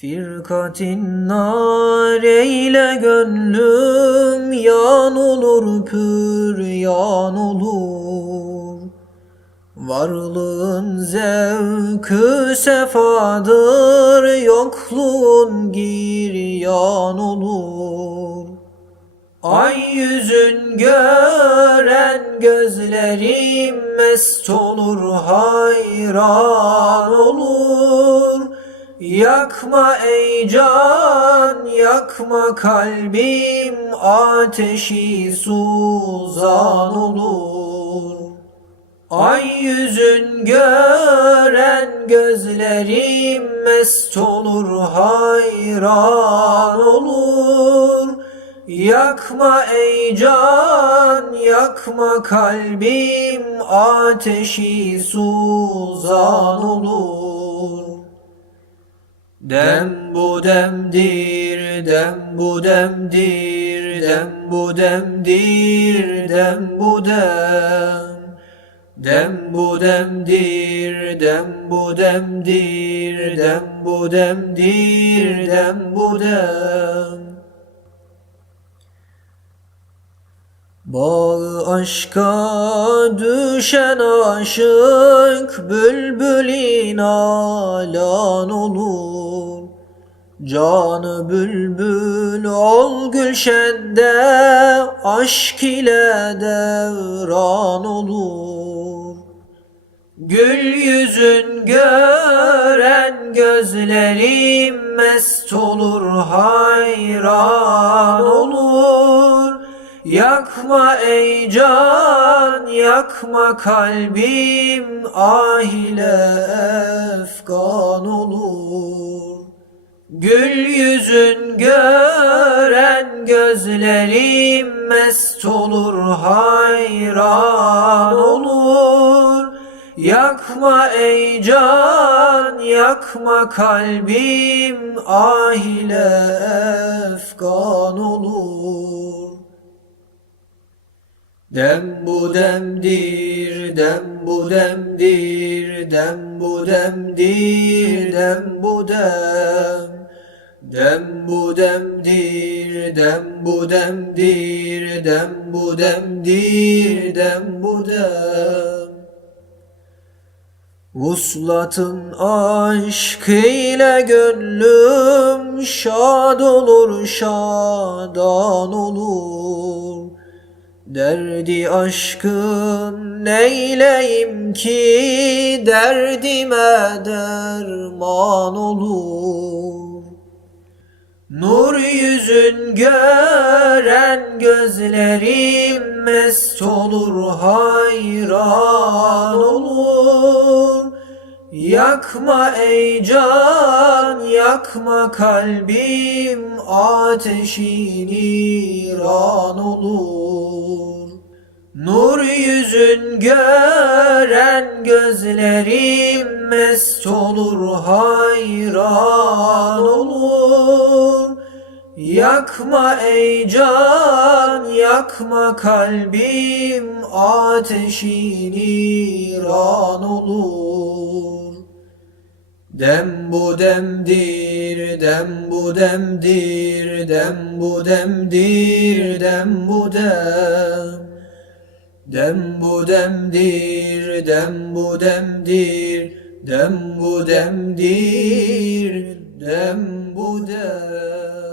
Firkatin nar eyle gönlüm yan olur pür yan olur Varlığın zevkü sefadır yokluğun giryan olur Ay yüzün gören gözlerim mest olur hayran olur Yakma ey can yakma kalbim ateşi suzan olur. Ay yüzün gören gözlerim mest olur hayran olur. Yakma ey can yakma kalbim ateşi suzan olur Dem bu demdir, dem bu demdir, dem bu demdir, dem bu dem. Dem bu demdir, dem bu demdir, dem bu demdir, dem bu dem. Bağı aşka düşen aşık bülbülin alan olur. Canı bülbül ol gülşende aşk ile devran olur. Gül yüzün gören gözlerim mest olur hayran olur. Yakma ey can yakma kalbim ah ile efkan olur. Gül yüzün gören gözlerim mest olur hayran olur. Yakma ey can yakma kalbim ah ile efkan Dem bu demdir, dem bu demdir, dem bu demdir, dem bu dem. Dem bu demdir, dem bu demdir, dem bu demdir, dem bu dem. Vuslatın aşk ile gönlüm şad olur, şadan olur. Derdi aşkın neyleyim ki derdime derman olur. Nur yüzün gören gözlerim mest olur hayran olur. Yakma ey can yakma kalbim ateşin iran olur. Nur yüzün gören gözlerim mest olur hayran olur. Yakma ey can yakma kalbim ateşin iran olur. Dem bu demdir, dem bu demdir, dem bu demdir, dem bu dem. Dem bu demdir, dem bu demdir, dem bu demdir, dem bu dem.